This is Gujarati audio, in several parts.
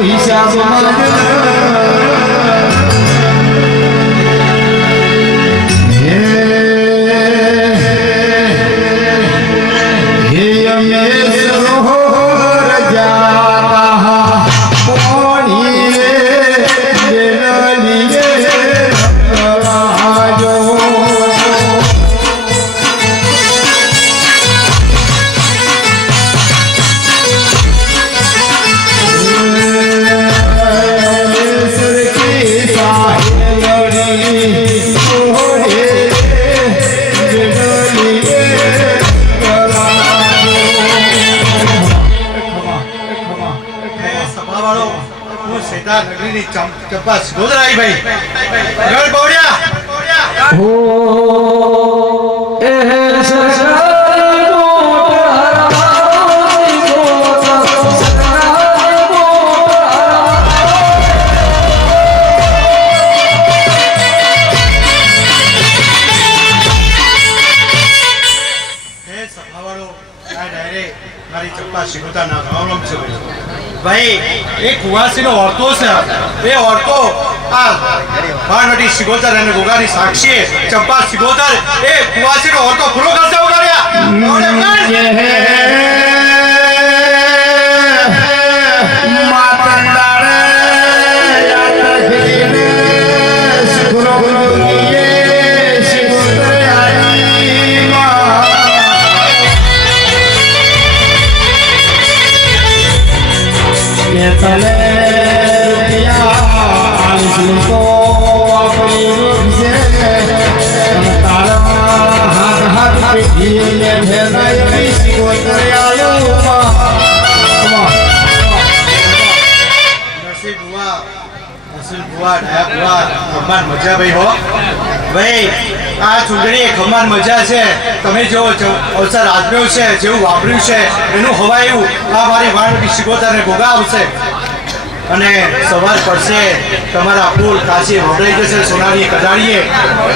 હિસાબ બસ ગોદરાઈ ભાઈ ગળ બોડિયા હો એ ભાઈ એક કુવાસી નો ઓરતો છે એ ઓરતો આ ભાનવટી શિગોતર અને ગોગાની સાક્ષી ચંપા શિગોતર એ કુવાસી નો ઓરતો પૂરો કરશે ઉગાડ્યા મજા ભાઈ હો ભાઈ આ ચૂંટણી ખમાન મજા છે તમે જેવો અવસર આજમ્યો છે જેવું વાપર્યું છે એનું હવાયું આ મારી વાણવટી શિગોતર ને ગોગા આવશે અને સવાર પડશે તમારા ફૂલ કાશી વવડાઈ જશે સોનાની કજાડીએ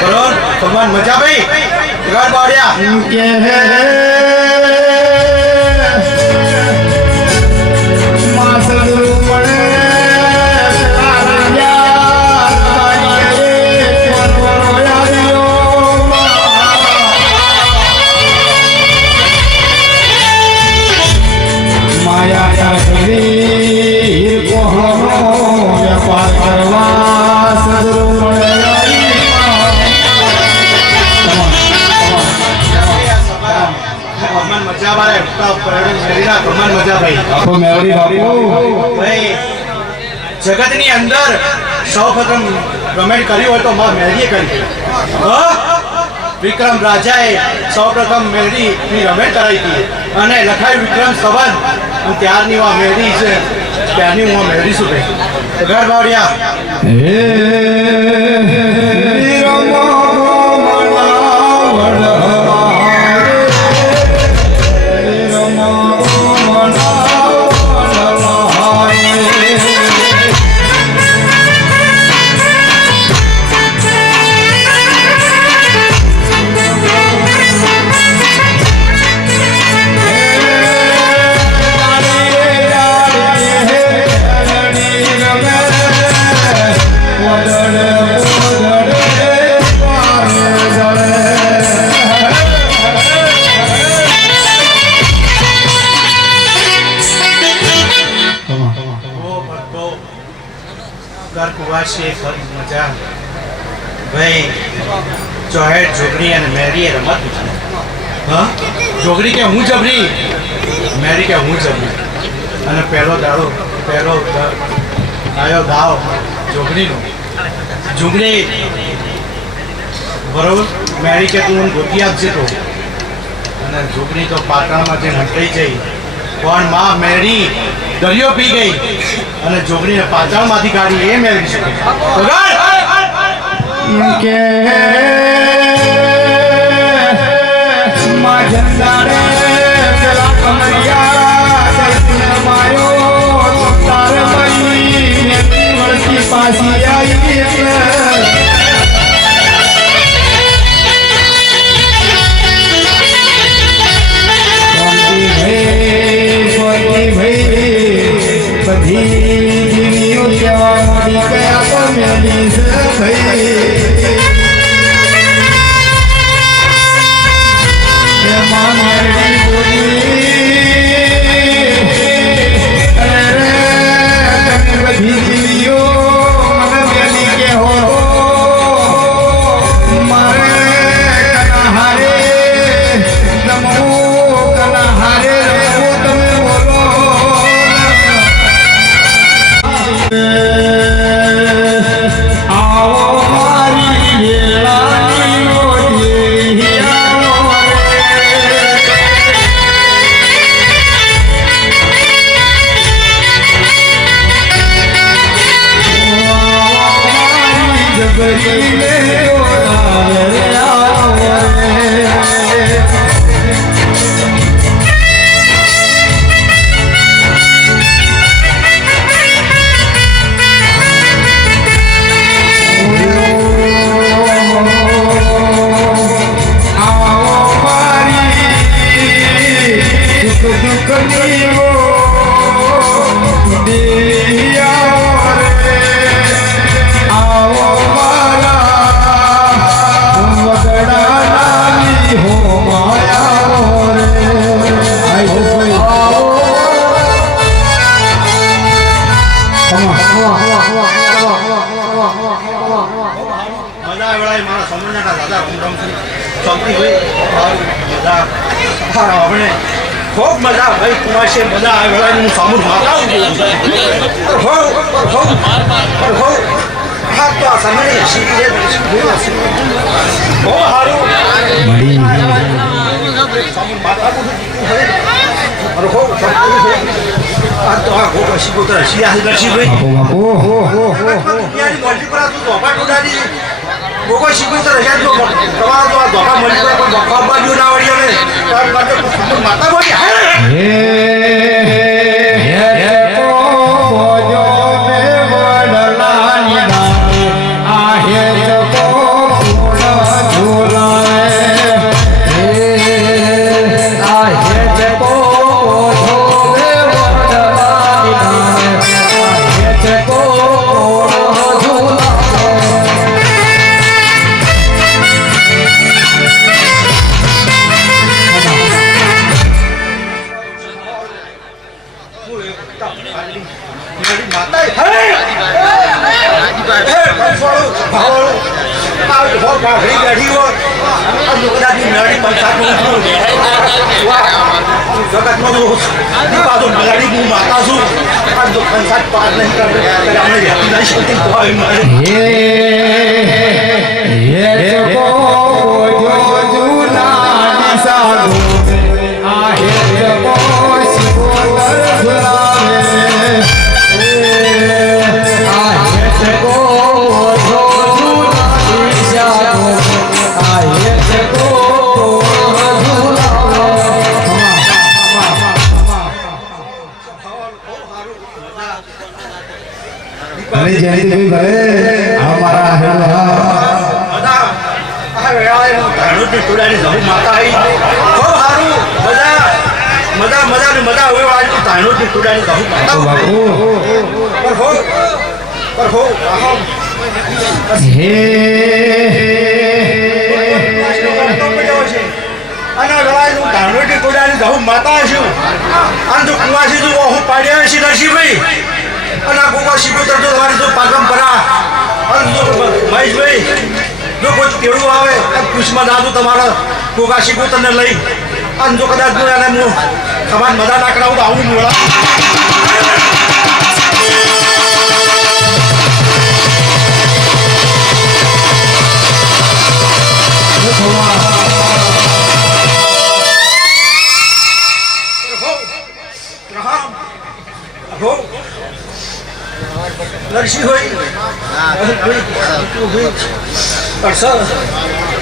બરોબર ખમાન મજા ભાઈ ગળ બાળ્યા જગતની અંદર સૌપ્રથમ રમેણ કર્યું હોય તો માં મેળીએ કરી વિક્રમ રાજાએ સૌપ્રથમ મેળીની રમેણ કરાવી હતી અને લખાયું વિક્રમ સંવત ત્યારની આ મેળી છે ત્યારની હું મેળી શું કહી ઘર બાવડિયા મજા ભાઈ ચોહેટ જોગરી અને મેરી રમત હા જોગરી કે હું જબરી મેરી કે હું જબરી અને પહેલો દાડો પહેલો આવ્યો દાવ જોગરીનો જોગરી બરોબર મેરી કે તું ગોતી આપજે તો અને જોગરી તો પાટણમાં જઈને હટાઈ જઈ પણ માં મેરી દરિયો પી ગઈ અને જોગણીને પાતાળમાંથી કાઢી એ મેળવી શકે કે માજંદારે પેલા કમરિયા માયો તારે મળી વળતી પાછી આવી ભાઈ બધી બની છે થઈ એમાં મારી બોલી અરે તમે બધી જીવીઓ મને બેની કે હો મારે કનહારે નમો કનહારે રહેવો તમે બોલો આવો મારી વેળાની રોટી આવો જબરી લે ઓરાવે આવો મજા આવે મારા સમજના દાદા રમરમથી ચોકડી હોય મજા આપણે ખૂબ મજા ભાઈ કુમાશે મજા આવે વેળાની હું સામું માતા હો હા તો આ સમય શીખી બહુ સારું સામું માતા અરે હો આ તો આ ગોપા શીખો તો શિયા દર્શી ભાઈ દુનિયાની મોટી પર તું ધોકા ટોડાડી ગોપા શીખો તો રજા જો તમારો તો આ ધોકા મળી જાય પણ ધોકા બાજુ ના વળી અને તાર માટે માતા બોલી હે કો બોજો ને વડલાની ડાળે આહે કો પૂર્ણ ઝુલાય આહે કો બોજો ને વડલાની ડાળે આહે કો પૂર્ણ ઝુલાય માતા હે ભાવળો આ હો ભાઈ ગાડી હો આ લોકોની નડી પંચાયત નું જગતમાં તો દીપાદો ગાડી હું માતા છું આ તો પંચાયત પાર નહીં કરે અમે નહીં શકતી તો આવી મારે હે કો બોજો ઝુલાની સાધુ આહે કો શિકોતર ઝુલાવે આહે કો બોજો ઝુલાની સાધુ આહે કો ભલે જયંતિભાઈ ભલે અમારા હેલા મજા આ વેળાએ ધણુટી ટોડાની જહુ માતા આવી ખૂબ સારું મજા મજા ને મજા હોય વાળી ધણુટી ટોડાની જહુ માતા પર હો હે અને વેળાએ હું ધણુટી ટોડાની જહુ માતા છું અને જો કુવાસી જો હું પાડ્યા છે નરસિંહભાઈ અને આ ગોગા શીખોતર તો તમારી જો પરંપરા અને જો મહેશભાઈ જો કોઈ તેડું આવે કુશમાં દાદુ તમારા ગોગા શીખોતરને લઈ અને જો કદાચ જો એને હું તમારે મજા ના કરાવું તો આવું મોડા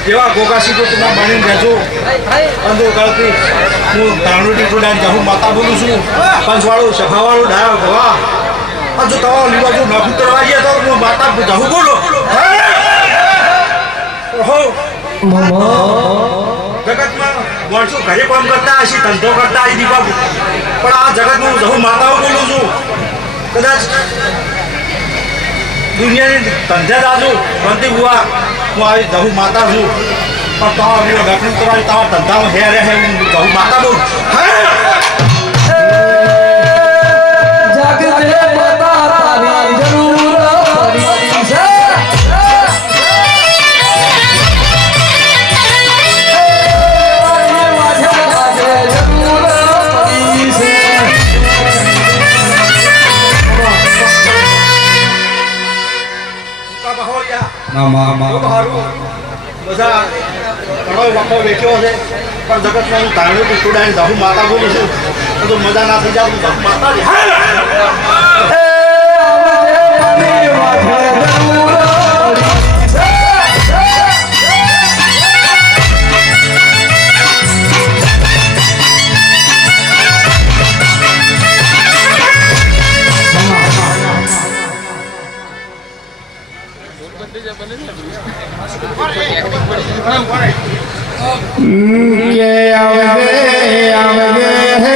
જેવા ગોગાસી તો તમે બનીને રહેજો અંધો ગળતી હું ધાણુટી ટોડાને જહુ માતા બોલું છું પંચવાળું સભાવાળું ડાયો ભવા અને જો તમારો લીવા જો નાખું કરવા ગયા તો હું માતા જહુ બોલો હો જગતમાં માણસો ઘરે કામ કરતા હશે ધંધો કરતા હશે દીપા પણ આ જગતમાં હું જહુ માતાઓ બોલું છું કદાચ દુનિયાની ધંધે દાદુ બનતી બુઆ હું આવી ગૌ માતા છું પણ તો નકલી તમારી તમારા ધંધામાં હે રે હે હું ગૌ માતા બોલ જગતે બતા તારી જરૂર પડી છે બધા ઘણો વખો વેચ્યો છે પણ જગતમાં હું ધાર્યું કે ચૂડાઈને ગૌ માતા બોલું છું તો મજા ના થઈ જાય ગૌ માતા જ આવજે હે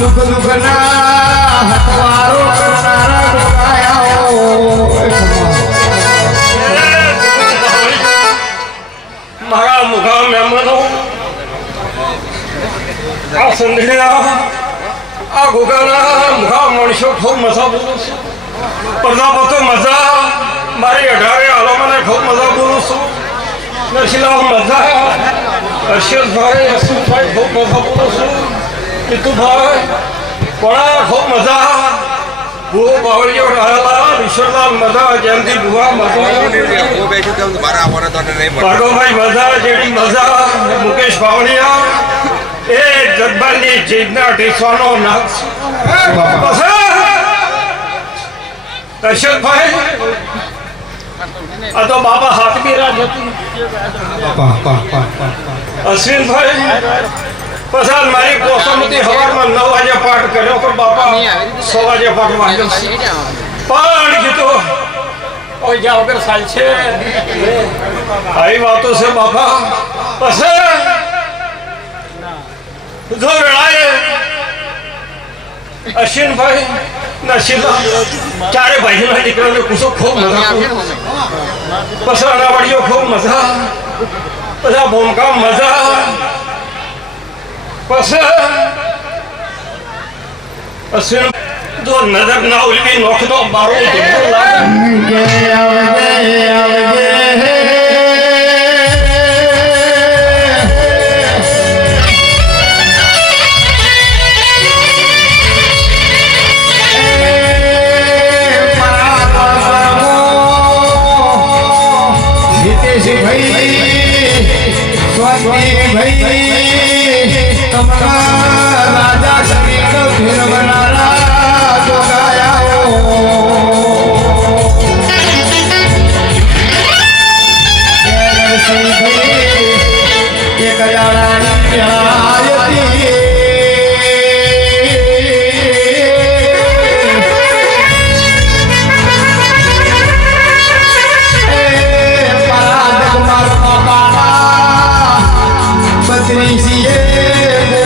સુખ દુઃખના હથવારો કરનારા મારા મુખા મહેમાનો આ સંધીના આ ગોગાના મુખા મણસો ખૂબ મજા બોલું છું પ્રજાપતો મજા મારી 18 આલોમાને ખૂબ મજા બોલું છું નરસિંહલાલ મજા હર્ષદભાઈ અશુભાઈ ખૂબ મજા બોલું છું પિતુભાઈ કોણા ખૂબ મજા ભૂ બાવળીઓ રહેલા ઈશ્વરલાલ મજા જયંતિ ભુવા મજા ભાર્ગવભાઈ મજા જેડી મજા મુકેશ બાવળિયા એ જગબાની જીતના ટીસવાનો નાગ દશરથભાઈ આ તો બાબા હાથમીરા હતી અશ્વિનભાઈ પસાર મારી કોસમતી હવારમાં 9 વાગે પાઠ કર્યો તો બાપા 6 વાગે પાઠ વાંચ્યો પણ કીધું ઓય જા વગર સાલ છે આવી વાતો છે બાપા પછી જો વેળાએ અશ્વિનભાઈ નશીલા ચારે ભાઈઓના દીકરાને કુસો ખૂબ મજા પછી અનાવાડીઓ ખૂબ મજા બધા ભૂમકા મજા પછી અશ્વિન જો નજર ના ઉલવી નોખનો બારો ભાઈ રાજા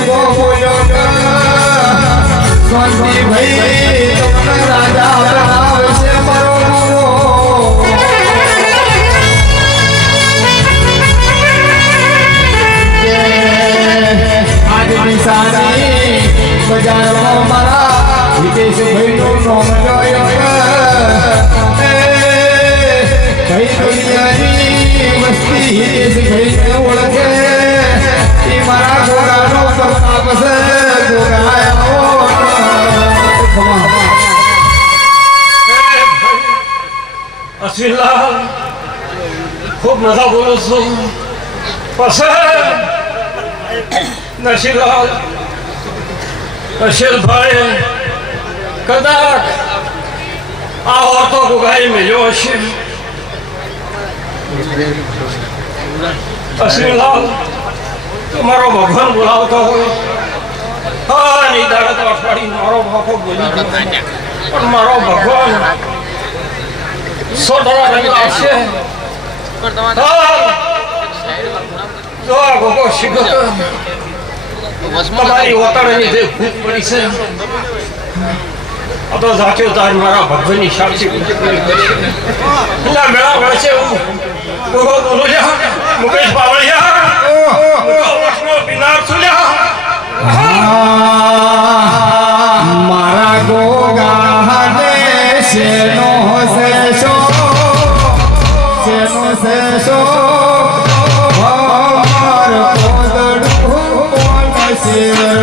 ગોગો બોલ્યો શાંતિ ભાઈ તમને રાજા બનાવશે મારો ગુરુ આજ નિશાની બજારમાં મારા વિદેશ ભાઈનું નામ જોયો ભાઈ દુનિયાની વસ્તી હિતેશ ભાઈને ઓળખે એ મારા ગોગાનો પ્રતાપ છે ગોગાયો અશ્વિનલાલ ખૂબ મજા બોલું છું નશીલાલ અશિલભાઈ કદાચ આ ઓરતો ગુગાઈ મેલ્યો હશે અશ્વિનલાલ તમારો ભગવાન બોલાવતો હોય હા નહીં દાડે તો અઠવાડિયું મારો બાપો બોલી ગયો પણ મારો ભગવાન સો ડોલર આવશે જો આ ગોગો શીખો તમારી ઓતાળાની જે ભૂખ પડી છે આ તો સાચો તાર મારા ભગવાનની સાક્ષી ના મેળા વળે છે ગોગો બોલો છે મુકેશ બાવળિયા પીનાર સુલ્યા મારા ગોગાને શેનો શેષો શેનો શેષો માર કોદડું કોણ શેર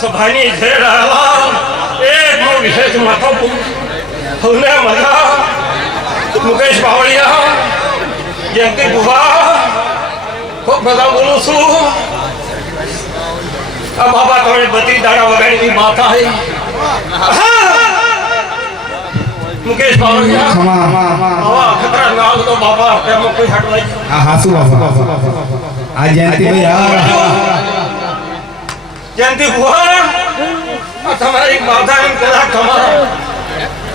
સભાની છે એક વિશેષ માથો હવે મજા મુકેશ બાવળિયા જયંતિ બુવા ખૂબ મજા બોલું છું આ બાબા તમે બત્રી દાડા વગાડીની માથા હે મુકેશ બાવળિયા આવા ખતરા ના તો બાબા કેમ કોઈ હટવાય હા હાસુ બાબા આ જયંતિ ભાઈ જયંતિ બુવા તમારી માથા એમ કદાચ તમારા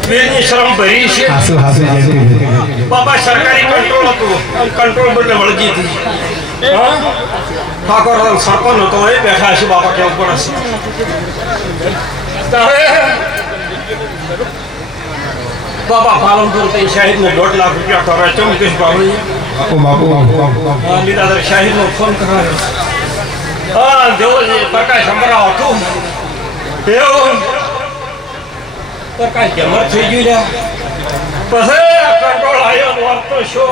વીરની શરમ ભરી છે હાસુ હાસુ જયંતિ ભાઈ બાબા સરકારી કંટ્રોલ હતું કંટ્રોલ બદલે વળગી હતી ઠાકોર સરપંચ હતો એ બેઠા છે બાબા કેમ પડે છે તારે બાબા પાલનપુર તે શાહિદને 1.5 લાખ રૂપિયા કરે છે મુકેશ બાવળી બાપુ લીલાધર શાહિદનો ફોન કરાયો હા જો પ્રકાશ સંભળાવ હતું એવું પ્રકાશ જમર થઈ ગયું પછી કંટ્રોલ આવ્યો વાંચતો શો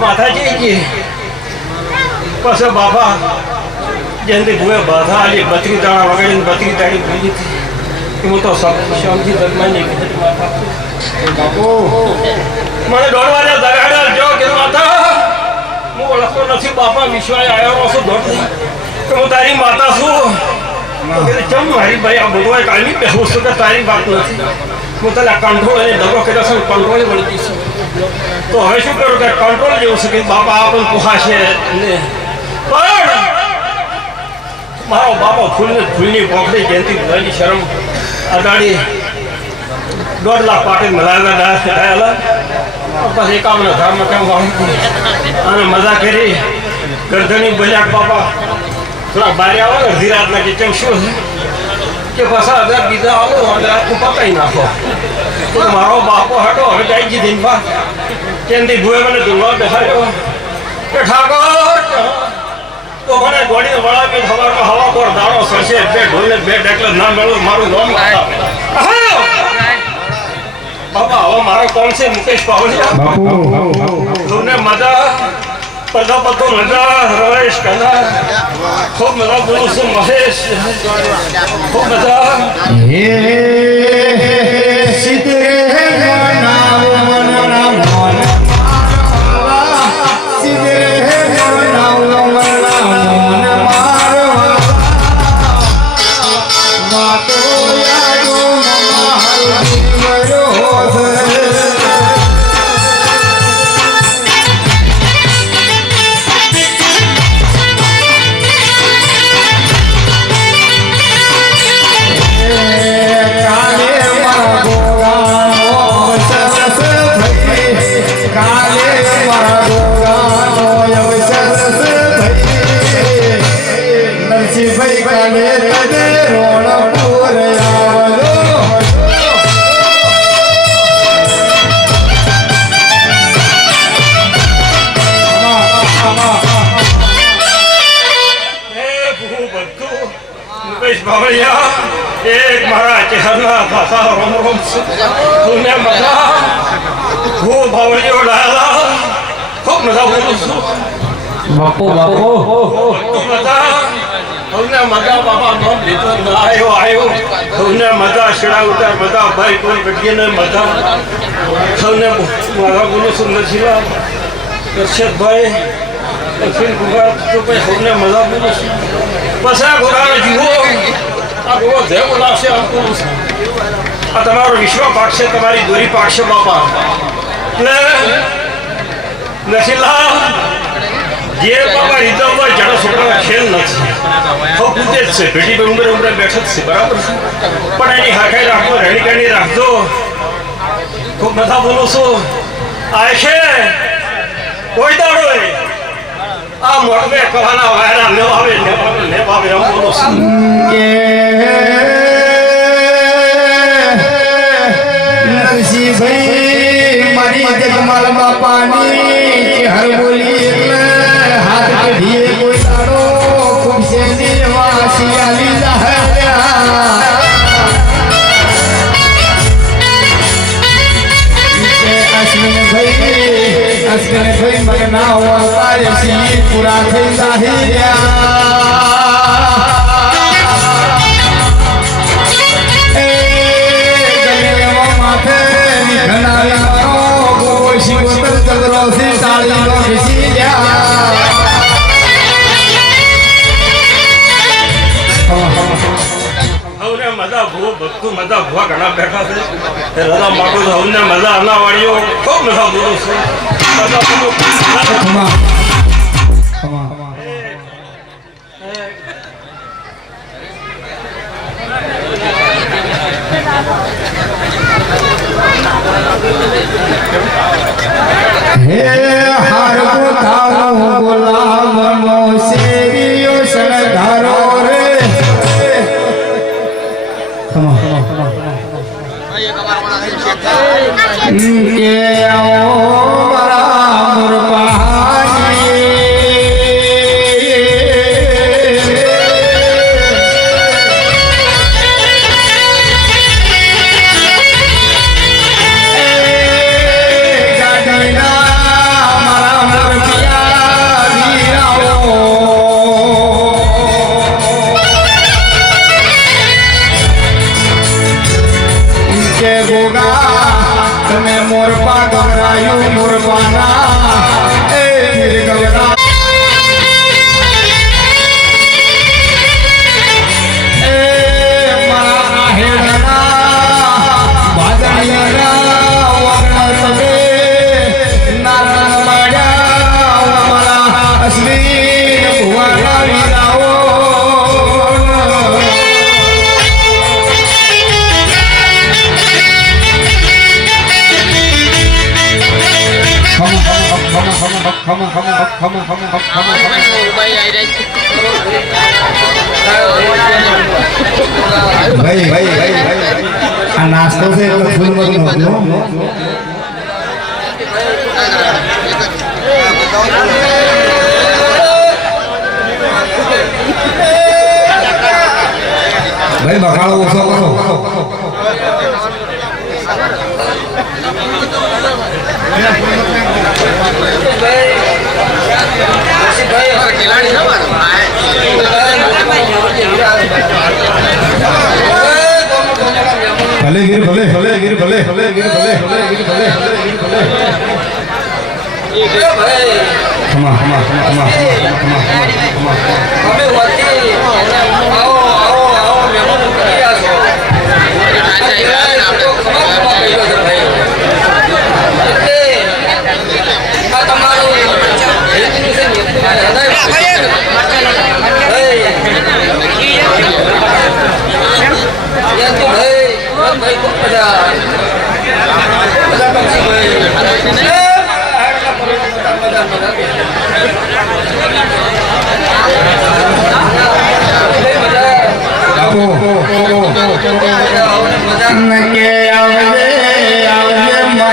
માથા જઈ ગઈ પછી બાબા જયંતિ ભૂએ બાધા આવી 32 દાણા વગાડીને 32 દાડી ભૂલી હતી હું તો શાંતિ દરમિયાન બાપુ મને દોડવાને દગાડ્યા જો કે માતા હું ઓળખતો નથી બાપા વિશ્વાસ આવ્યો છું દોડ નહીં કે હું તારી માતા છું ચમ મારી ભાઈ આ બધું કાલની પહેલું છું કે તારી વાત નથી હું તને કંટ્રોલ અને દગો કર્યો છે કંટ્રોલ વળતી છું તો હવે શું કરું કે કંટ્રોલ જેવું છે કે બાપા આપણને પોહાશે ને પણ મારો બાપો ફૂલની પોખડી જયંતિ ભૂલાની શરમ અગાડી 1.5 લાખ પાટે મલાના ડાયેલા પછી 51,000 કેમ વાળી અને મજા કરી ગરદની બોલ્યા બાપા થોડા બારે આવો ને ધીરાજના કે કેમ શું છે કે પાછા 1000 બીજા આવો અને આખું પતાવી નાખો તો મારો બાપો હતો હવે જાય છે દિનભા કેમથી ભૂએ મને દુર્વા બેસાડ્યો કે ઠાકોર તો મને ગોળી વળા કે સવારમાં હવા પર દાડો સરશે બે ઢોલે બે ડેકલે ના મેળો મારું નામ બાપા હવે મારો કોણ છે મુકેશ પાવડિયા તમને મજા પ્રજાપતો મજા રમેશ કના ખૂબ મજા બોલું છું મહેશ ખૂબ મજા હે સિદ્ધે નામ નામ સિદ્ધે નામ નામ મારવા વાતો યાદો મારો જીવરો एक मारा चेहरा भाषा रोम रोम तूने मजा वो भावलियो डाला खूब मजा बोलूं બાપુ બાપુ મજા તूने मजा बाबा नाम लेतो आयो आयो तूने मजा शिड़ा उतर मजा भाई कोई बेटिए ने मजा तूने मजा बोलूं सुंदर शिवा दर्शक भाई फिर गुगार तो पे हमने मजा बोलूं पसा गुगार जीવો આ બહુ દેવ લાગશે આપકો આ તમારો વિશ્વ પાકશે તમારી દોરી પાકશે બાપા એટલે નશીલા જે બાપા રીતમાં જણા છોકરાનો ખેલ નથી તો પૂછે જ છે પેટી પર ઉંમરે ઉંમરે બેઠો જ છે બરાબર છે પણ એની હાકાઈ રાખજો રેણીકાણી રાખજો ખૂબ મજા બોલું છું આ છે કોઈ દાડો આ મોટવે કવાના વાયરા ન આવે એમ બોલું છું નરસિંહભાઈ મારી જગમાલ બાપાની હર બોલી એટલે હાથ કઢીએ કોઈ દાડો ખૂબ શેની વાસી આલી અશ્વિનભાઈ મગના વાળતા સી પૂરા થઈ જાહેર્યા માથે ઘણા શિવોતર ચંદ્રો થી સાળી નો ઘસી હવને મજા ભૂ બધું મજા ભૂવા ઘણા બેઠા છે એ રજા માગું છું હવને મજા આના વાળીઓ ખૂબ મજા બોલું છું મજા બોલું હે હાર ગોથાનો ગુલામનો સેવિયો શણગારો રે કે આવો મારા મુરપાની તમે મોરપા ગવરાયું મોરપાના એ ગવરા એ મારા હેડના ભાદરિયાના વગણ તમે નારાયણ માડ્યા મારા અશ્વિન ભુવાના વીરાઓ ભાઈ આ નાસ્તો છે એટલે ફૂલ મગનો ભાઈ બગાડો ઓછો કરો ભલે વીર ભલે ભલે વીર ભલે ભલે વીર ભલે ભલે વીર ભલે ભલે ખમા ખમા ખમા ખમા ખમા અમે વતી આવો આવો આવો મહેમાનો કરી આસો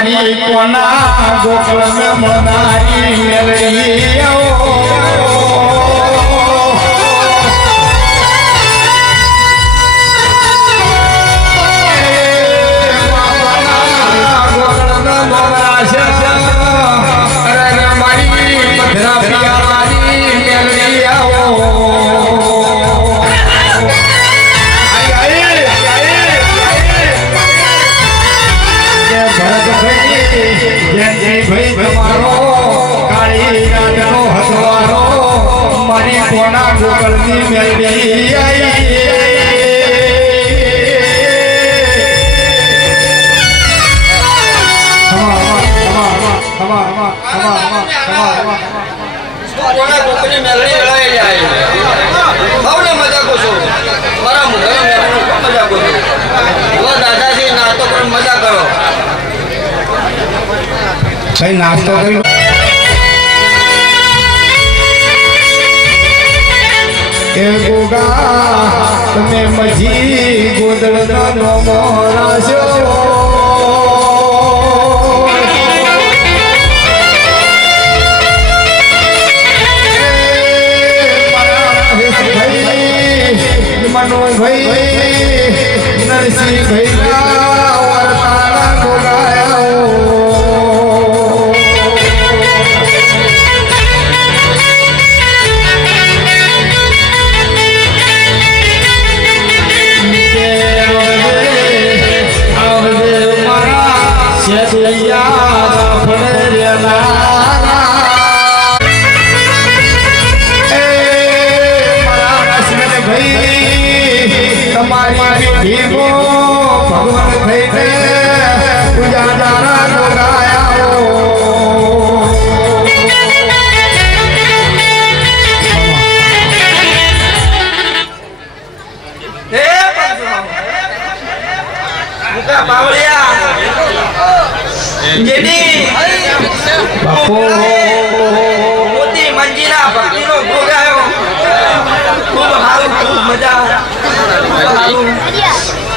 મારી કોના ગોકળ મનારી મેળવી મારી કોના ગોકળની મેળવી કઈ નાસ્તો કરી એ ગોગા તમે મજી ગોદડનો મોરાશો મનોભાઈ નરસિંહભાઈ વર્તાના ગોગાયા તમારી ભીમો ભગવાન થઈને પૂજા જાણા ગોગાયા બાપો મોતી મંજીરા ભક્તિનો ભોગાયો ખૂબ સારું ખૂબ મજા સારું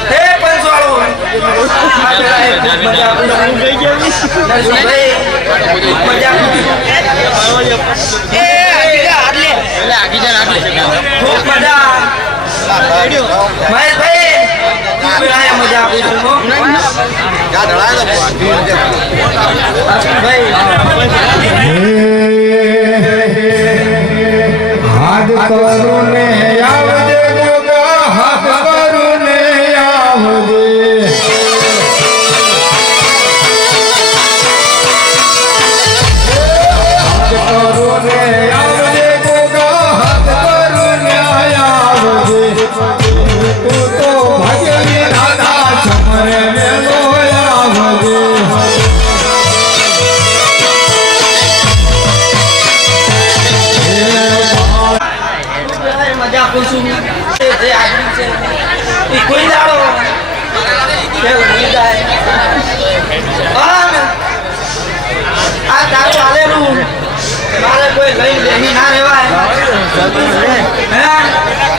હે પંચવાળો મજા ખૂબ મજા મહેશભાઈ મજા આપી હાથ કરું ને આવજે ગોગા હાથ કરું ને આવજે હાથ કરું ને આવજે ગોગા હાથ કરું ને આવજે તું તો ભાગ્યની દાદા છમરે મેલો આવજે મજા પૂછું જે આદમી છે એ કોઈ દાડો આ તારું હાલેલું મારે કોઈ લઈ બેસી ના રહેવાય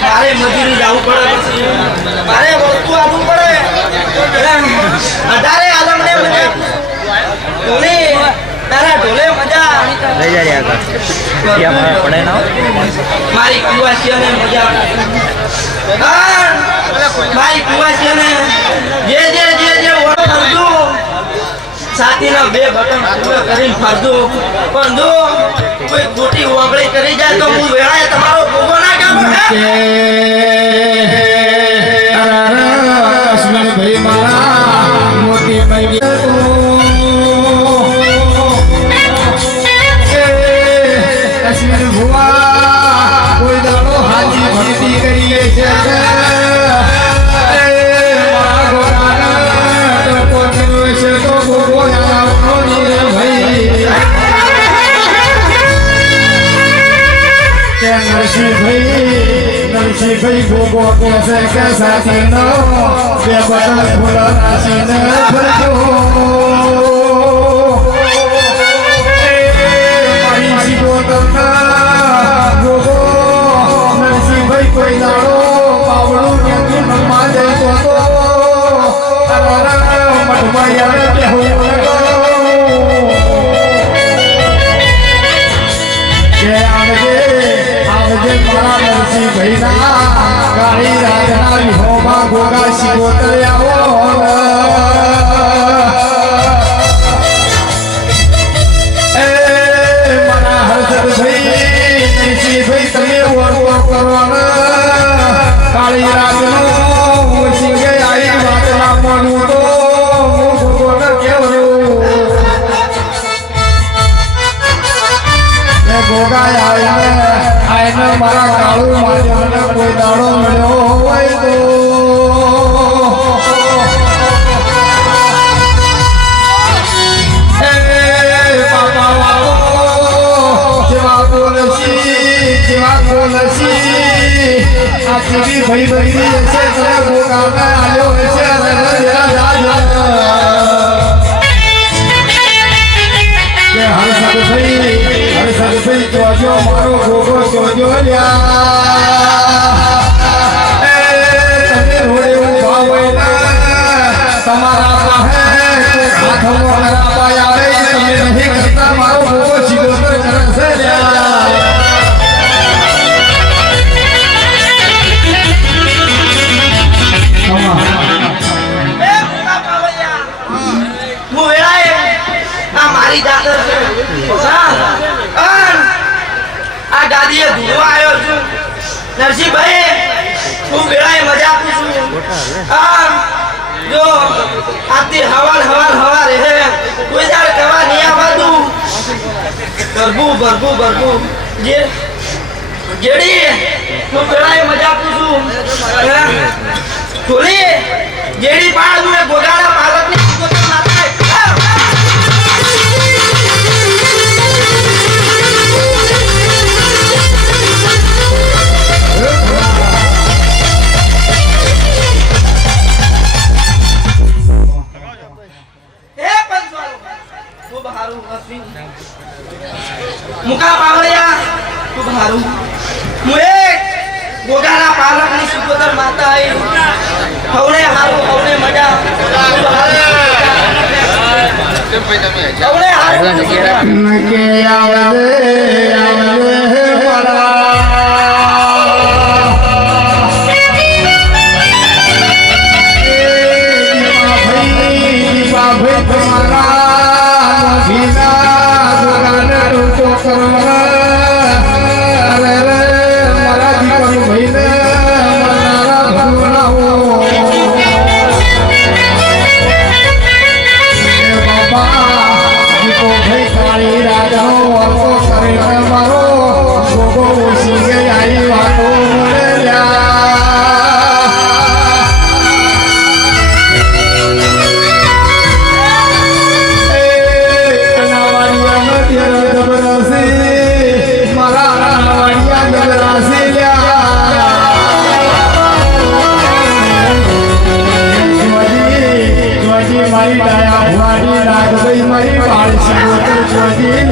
મારે મજૂરી જવું પડે પછી મારે વસ્તુ આપવું પડે અઢારે આલમને મજા ઢોલે તારા ઢોલે મજા લઈ જાય આગળ ત્યાં પડે ના મારી કુવાસીઓને મજા હા મારી કુવાસીઓને જે જે જે જે ઓળો ફરજો સાથીના બે બટન પૂરા કરીને ફરજો પણ જો કોઈ ખોટી ઓગળી કરી જાય તો હું વેળાએ તમારો ભોગો ના કામ ભાઈ મારા મોટી મૈલી અશ્વિન ભુવા કોઈ દાડો હાજી ભક્તિ કરીએ છે મારા ગોરાના તો પોતનો છે તો ગોગો આવનો રે ભાઈ કે નરસિંહભાઈ ગોગો કહે કે સાથીનો બે બટન ફૂલ રાશીને ફરજો નરસિંહભાઈ કોઈ દાડો પાવડું ક્યાંથી મનમાં જતો મઠમાં યાર બેહું કે આવજે મારા નરસિંહભાઈ ના કાળી રાતના વિહોમાં ગોગા શિકોતર આવો તમે ઓળખો કરવાના કાળી રાતનો સિંગે આવી વાત ના માનું તો હું ભગવાન કેવું ગોગા આઈને મારા કાળું માધ્યમને કોઈ દાડો મળ્યો હોય તો ભાઈ ભાઈ હશે તમે ગોગાને આવ્યો હશે હરસદભાઈ જોજો મારો ગોગો જોજો તમે રોડે ઉભા હોય તમારા પાસે હાથમાં આવે તમે નહીં કરતા મારો ગોગો શિકોતર કરે છે મારી દાદર છે આ દાદીએ ધૂળો આવ્યો છું નરસિંહભાઈ હું વેળાએ મજા આપું છું જો આથી હવાર રહે કોઈ દાડ કવા નહીં આવતું ભરવું જેડી હું વેળાએ મજા આપું છું થોડી જેડી પાડ દઉં એ ગોગાના પાલકની મુકા પાવળિયા ખૂબ હારું હું એક ગોગાના પાલકની સુગોદર માતા હવણે હારું હવણે મજા હવણે હારું કે આવલે મારી ડાયા ભુવાની લાગઈ મારી બાળસી ગોતર જોજી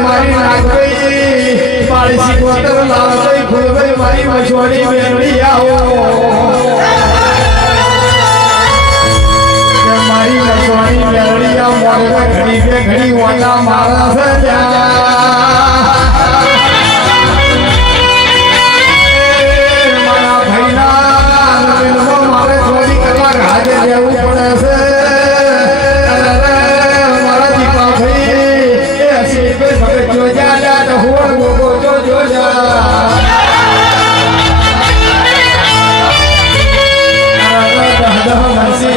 મારી લાગઈ મસોડી મેળવી આવો કે મારી મસોડી મેળવી આવો મોડે ઘડી બે ઘડી વાટા મારા સજા મારા ભાઈના નવીનમાં મારે 24 કલાક હાજર રહેવું પડે છે મારા દીપા ભાઈ એ હસી પે ભગત જો જા તો હોળ ગોગો જો જા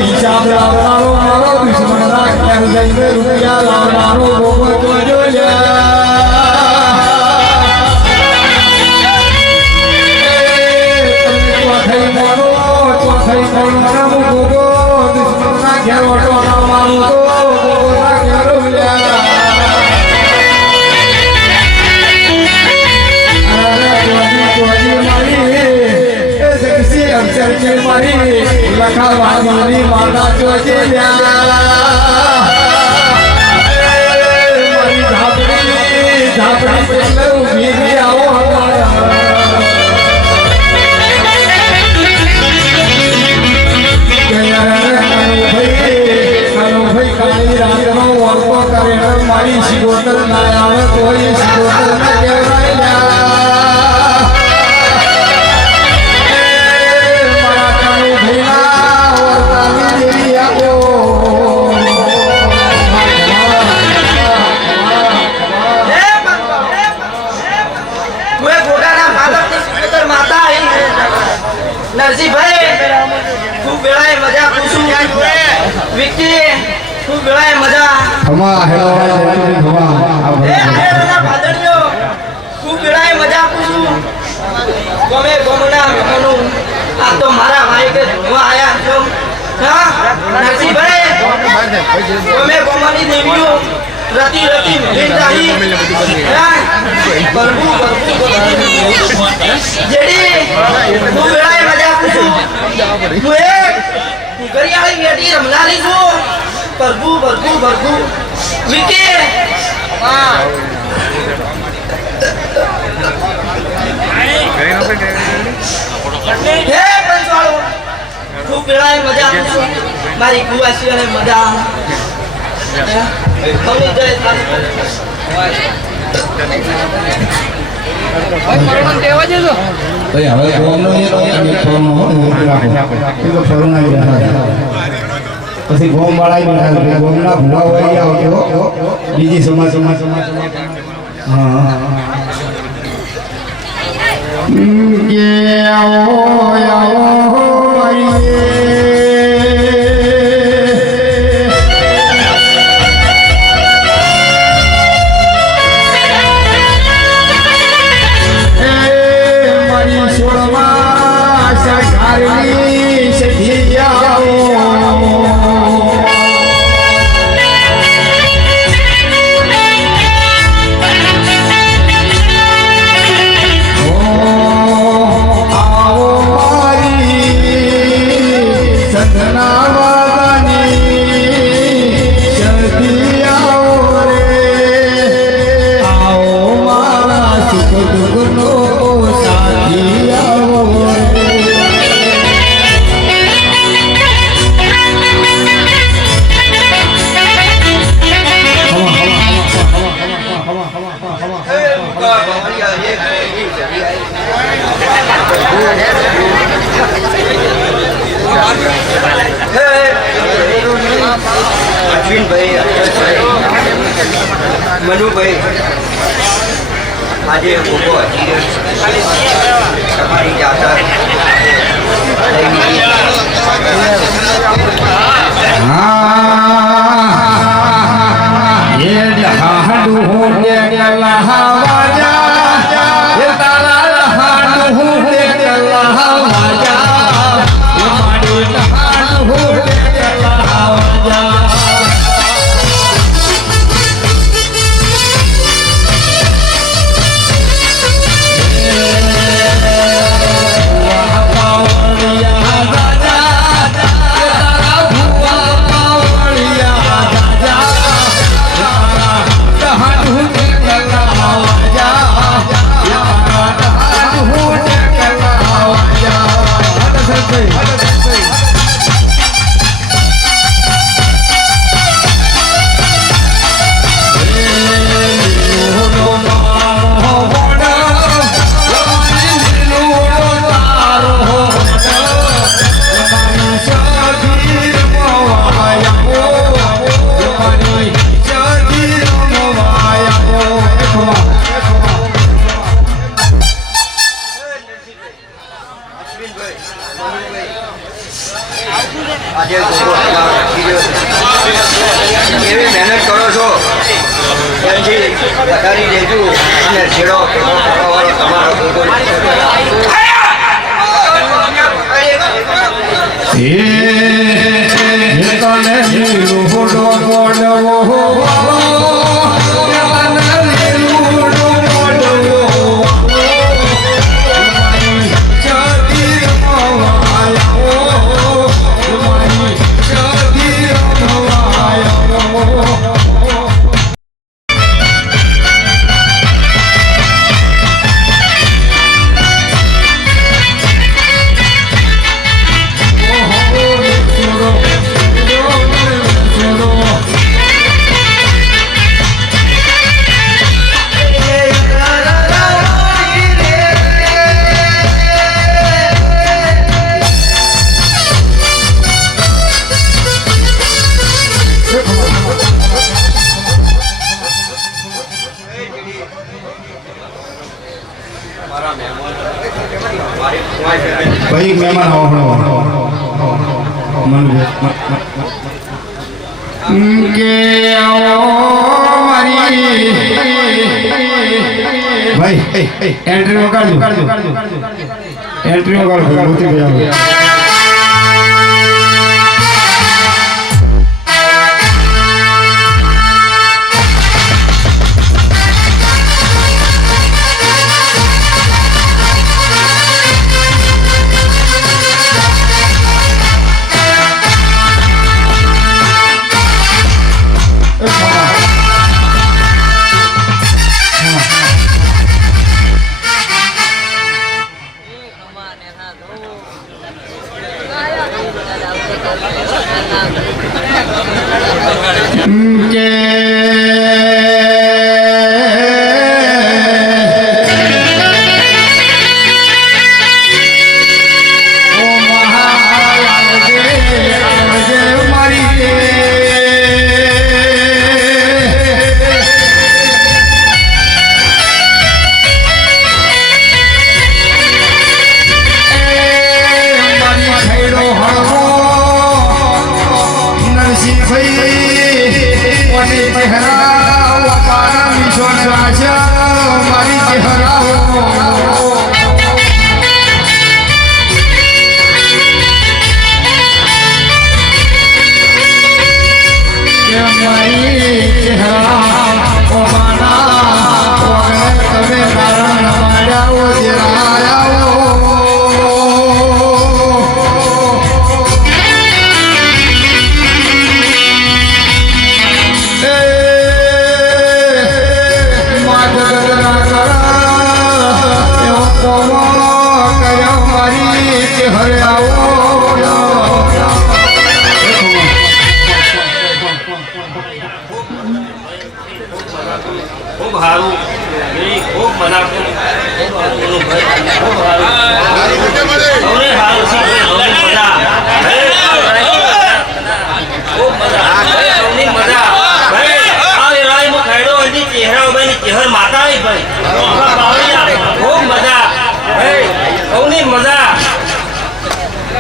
હિસાબ લાવવાનો મારો દુશ્મન રાખ્યા જઈને રૂપિયા લાવવાનો ગોગો જો ચોથઈ મોનો ગોગો દુશ્મન ના ઘેર ઓટો લાવવાનો તો ગોગો ના ઘેર મારી લખા વાગીની માતા ચોજે મારી ઝાપડી એટલે ઊભી રહી આવો ભાઈ કાળી રાતનો વર્તો કરે મારી શિગોતર ના આવે કોઈ શિગોતર ના કહેવાય નરસિંહભાઈ ખૂબ વેળાએ મજા પૂછું વિકી ખૂબ વેળાએ મજા હમા હેલો હમા એ આહેરના ભાદણીઓ ખૂબ વેળાએ મજા પૂછું ગમે ગમના મનું આ તો મારા ભાઈ કે જોવા આયા છો હા નરસિંહભાઈ ગમે ગમની દેવીઓ રતી રતી મેંદાહી હા બરબુ જેડી ખૂબ વેળાએ મજા પૂછું હું એક કરિયાળી બેટી રમનારી છું બરબુ વિકી હે પંચવાળો ખૂબ વેળાએ મજા પૂછું મારી કુવાસીઓને મજા મમ્મી જય હવે ગોમનો પછી ગોમ વાળા ગોમના ભૂલા હોય આવજો બીજી સમાજ હા મનુભાઈ આજે ઉભો તમારી જાતર આજે એવી મહેનત કરો છો ત્યાંથી વધારી દેજો અને છેડો તમારો ભાઈ મહેમાન આવો કે આવો મારી ભાઈ એન્ટ્રી વગાડજો એન્ટ્રી વગાડજો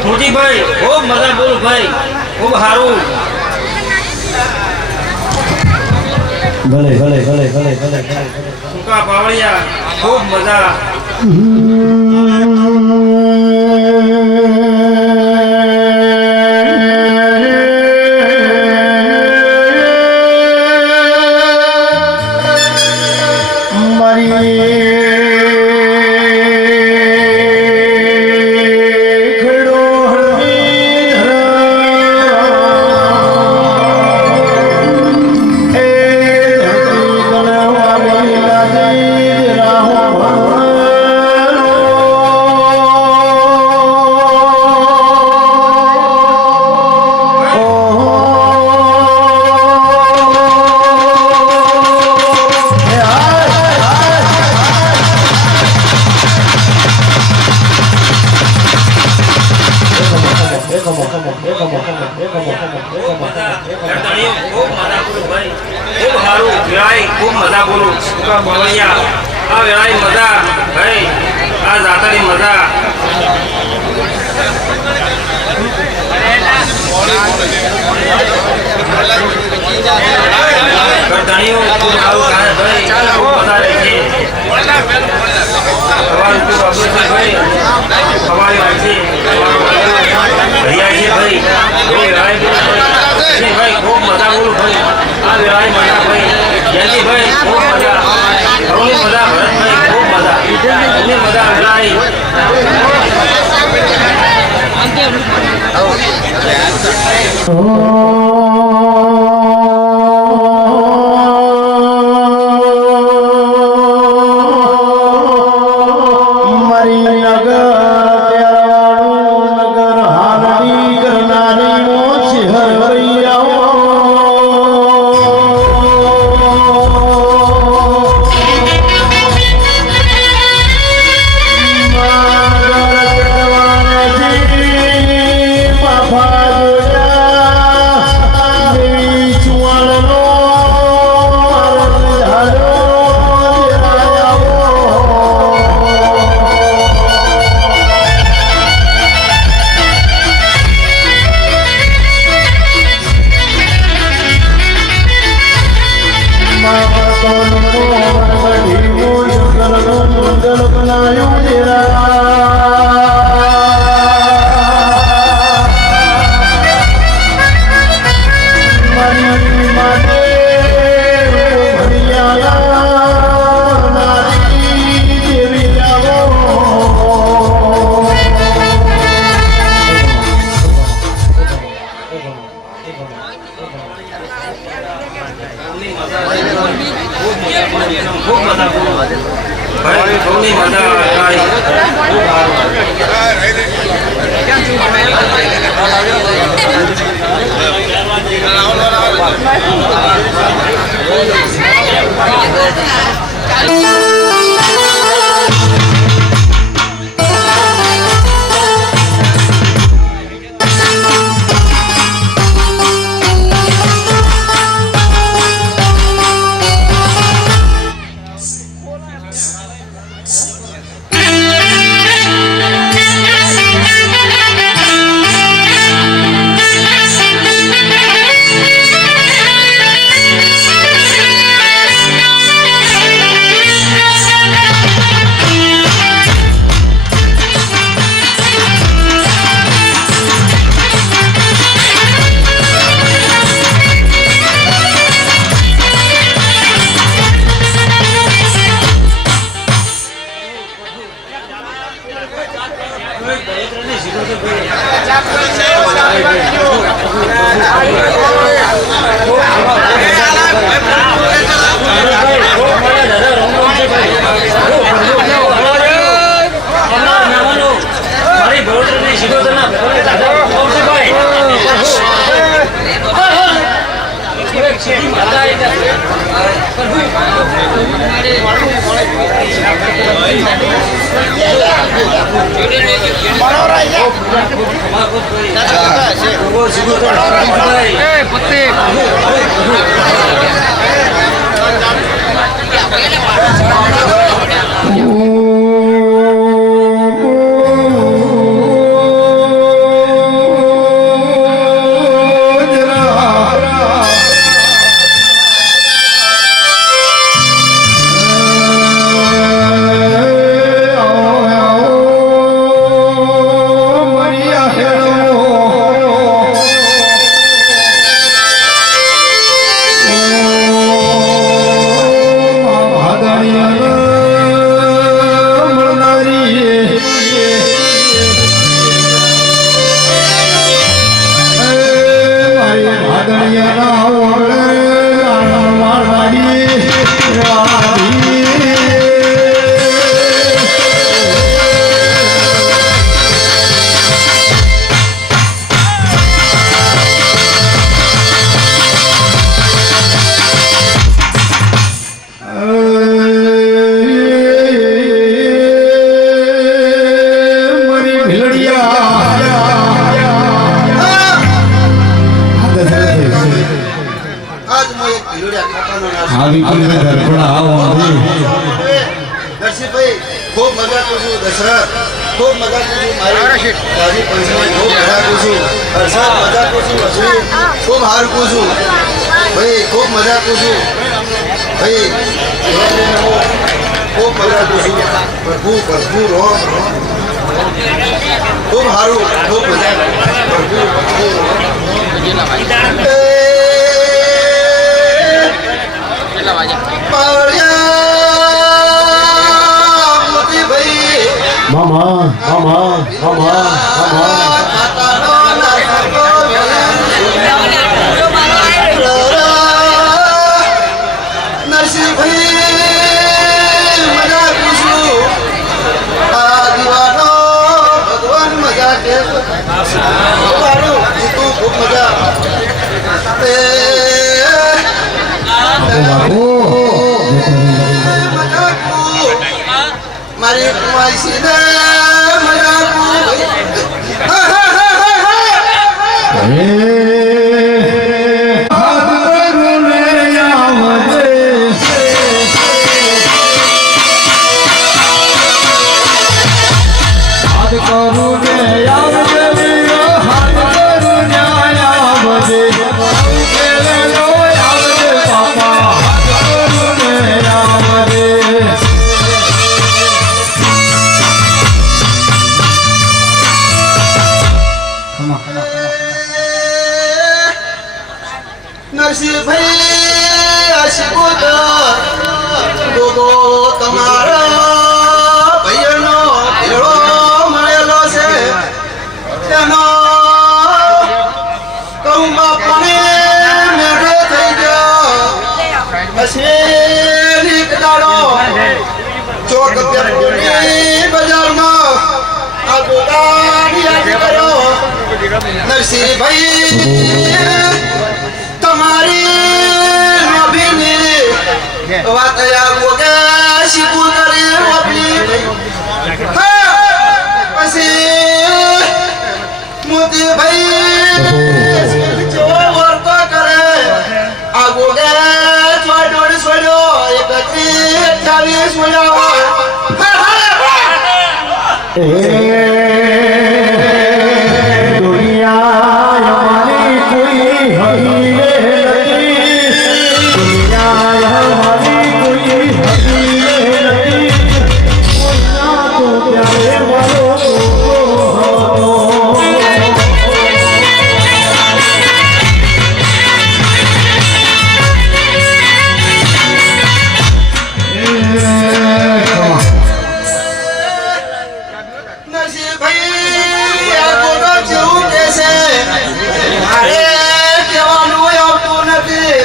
ભૂતી ગયા ભાઈ ખૂબ મજા બોલ ભાઈ ખૂબ સારું ભલે ભલે ભલે ભલે ભલે સુકા પાવળિયા ખૂબ મજા ખૂબ મજા બોલું બવૈયા આ વેળાની મજા ભાઈ આ જાતરની મજા ગરદણીઓ ખૂબ આવું કાંઈ ભાઈ ખૂબ મજા રહે છે સવાલ ખૂબ અબુ છે ભાઈ સવાલ હોય છે ભૈયા છે ભાઈ બહુ વેળાએ ભાઈ ખૂબ મજા બોલું ભાઈ આ વેળાની મજા ભાઈ જયંતિભાઈ ખૂબ મજા ઘણું મજા ભરતભાઈ ખૂબ મજા એમની મજા વેળાની ભાઈ ઘણી મજા આવી ભાદણી વિપુલને દર્પણ આવો નરસિંહભાઈ ખૂબ મજા કરું છું દશરથ ખૂબ મજા કરું છું મારી દાદી પંચમી ખૂબ મજા કરું છું હર્ષદ મજા કરું છું અશ્વિન ખૂબ હાર કરું છું ભાઈ ખૂબ મજા કરું છું ભાઈ ખૂબ મજા કરું છું પ્રભુ પ્રભુ રોમ ખૂબ સારું ખૂબ મજા પ્રભુ પ્રભુ મામા મામા મામા મામા નરસિંહભાઈ મજા પૂછું આ દીવાનો ભગવાન મજા કે સારું જીતું ખૂબ મજા મારી કુમાઈસીને મજા નરસિંહભાઈ આશીર્વાદ દોદો તમારા ભાઈનો ભેળો મળેલો છે એનો કહું બાપાને મેળે થઈ ગયો અશ્વિન દાડો ચોક પેપરની બજારમાં આ ગોદાની યાદ કરો નરસિંહભાઈ તમારી નભીની વાત આવો કે શીખું કરી આપલી પછી મોતીભાઈ જો વર્તો કરે આગો કે છોડોડ છોડ્યો 31 છોડ્યો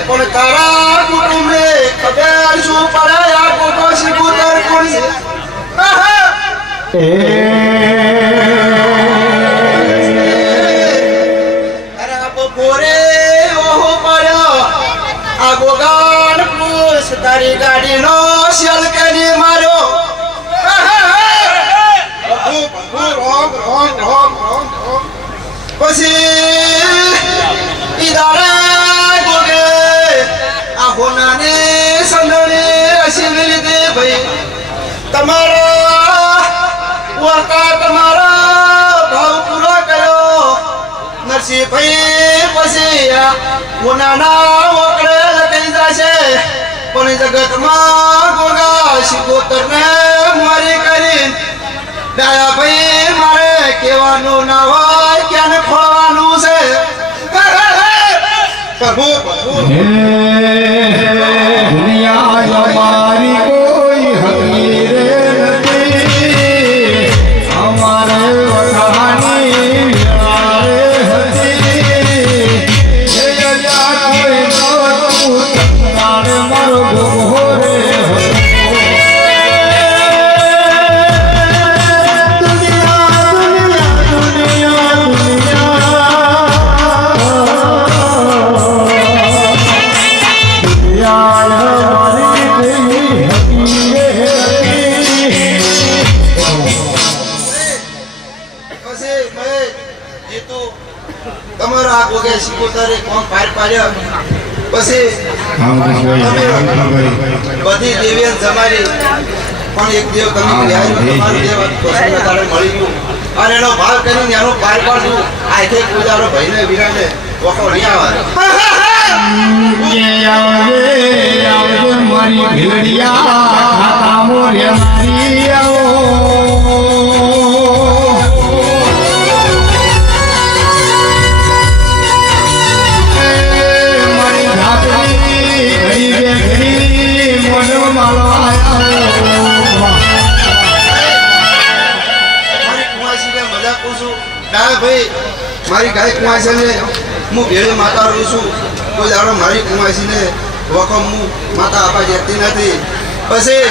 પણ તારા કુટુંબે ખબર શું પડે આ કોટો શીખુતર કોણ છે અરે બપોરે ઓહો પડ્યો આ ગોગાન પૂછ તારી ગાડીનો શેલ કેની માર્યો પછી ઈદારા ગોગે હોનાને સંદણે અસીવી લીધી ભાઈ તમારા વર્તા તમારા ભાવ પૂરો કર્યો નરસિંહભાઈ પછી હોનાના વકડે લગાઈ જશે પણ જગતમાં ગોગા શિકોતરને મારી કરી દયા ભાઈ મારે કહેવાનું ના હોય ક્યાં ખોવાનું છે પ્રભુ દુનિયા અમારી કોઈ હકી રે નથી અમારે વખાણી મારો ગોહરે તમારા ગોગે શિકોતરે કોણ પાર પાડ્યો પછી બધી દેવીઓ જમારી પણ એક દેવ તમે તમારું દેવ પસંદ તારે મળી ગયું અને એનો ભાવ કરીને એનો પાર પાડું આખે પૂજારો ભાઈને વિરાને વખો નહીં આવે આવજે મારી ભીલડિયા ખાતામો રે મારી આવો મારી ઘાતરી ઘડી બે ઘડી મોનો માલો આયા મારી કુંવાસીને મજાક પૂછું ના ભાઈ મારી ગાય કુંવાસીને હું ભેળે માતા રહું છું કોઈ દાડો મારી કુંવાસીને વખમ હું માતા આપવા જતી નથી પછી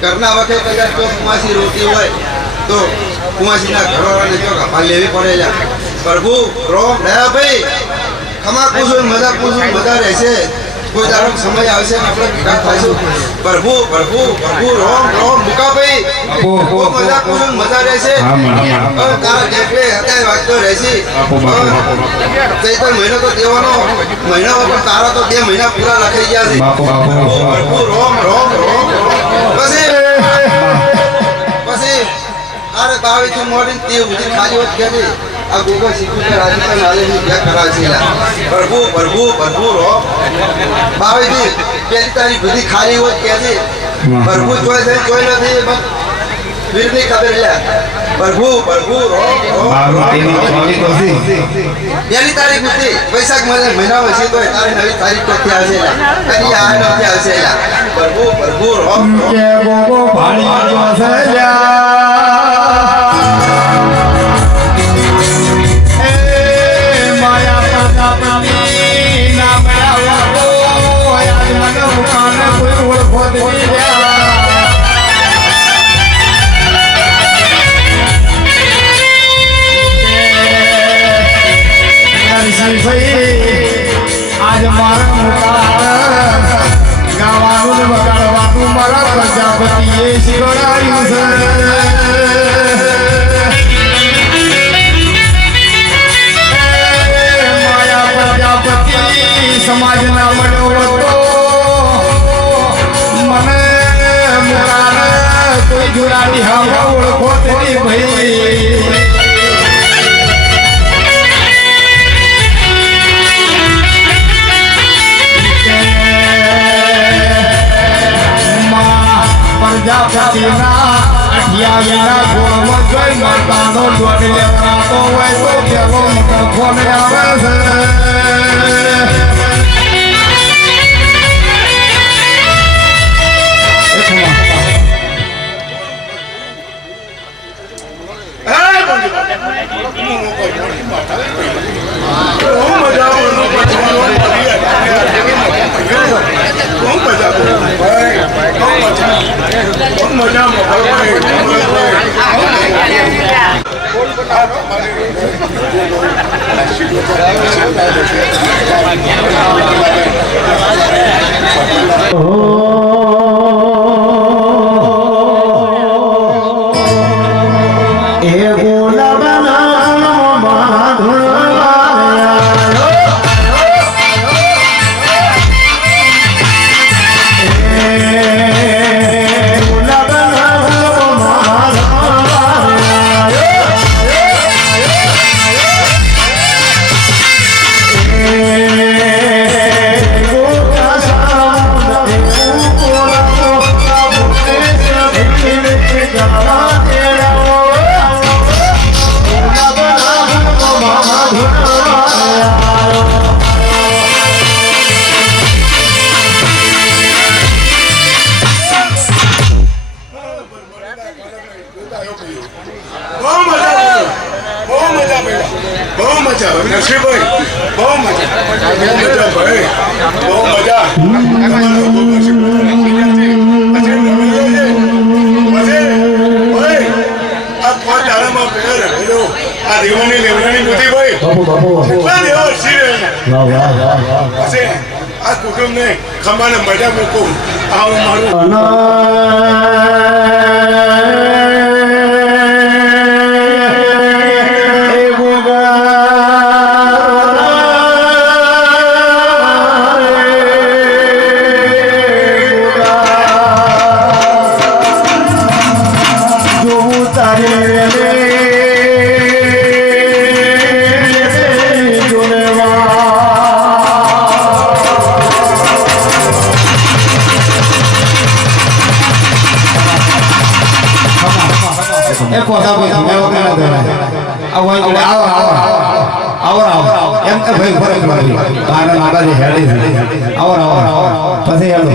ઘરના વખતે કદાચ જો કુંવાસી રોતી હોય તો કુંવાસીના ઘરવાળાને જો આપવા લેવી પડે છે પ્રભુ રોમ દયા ભાઈ ખમા પૂછું મજા પૂછું મજા રહેશે કોઈ દાડો સમય આવશે ને આપણે ભેગા થઈશું પ્રભુ પ્રભુ પ્રભુ રોમ રોમ મુકાભાઈ મજા પૂછું મજા રહેશે તારા જેટલે હતા વાંચતો રહેશે ચૈતર મહિનો તો દેવાનો મહિના વગર તારા તો 2 મહિના પૂરા લખાઈ ગયા છે પ્રભુ રોમ રોમ રોમ પછી અરે બાવીથી મોડીને તે સુધી ખાલી હોત કે આ ગોગો શીખું છે રાજસ્થાન હાલે હું જ્યાં કરાવશે પ્રભુ પ્રભુ પ્રભુ રોમ બાવીથી 1 તારીખ સુધી ખાલી હોત કે પ્રભુ જોઈ છે જોઈ નથી બસ વીરની ખબર લે પ્રભુ પ્રભુ રોમ રોમ 1 તારીખ સુધી વૈશાખ મહિના હશે તો તારી નવી તારીખ તો ત્યાં આવશે કદી આ નથી આવશે પ્રભુ પ્રભુ રોમ કે ગોગો ભાળી જોસલ્યા આજ મારા મુકા ગાવાનું વગાડવાનું મારા પ્રજાપતિએ શીખવાડ્યું છે માયા પ્રજાપતિ સમાજના બન્યો હતો મને મુકાને કોઈ જોડાની હવા ઓળખો તેની ભાઈ પ્રજાપતિના અઠિયાવીના ગોળમાં જોઈ માતાનો દોડ લેવડાતો હોય તો કેવો મોટો ફોન આવે આ કુટુંબને ખમાને મજા મૂકું આવું મારું એ કોસા કોઈ તમે વગર ના દેવાય આવો આવો એમ કે ભાઈ ફરક પડી બાર ના બાજુ હેડી આવો પછી હેડો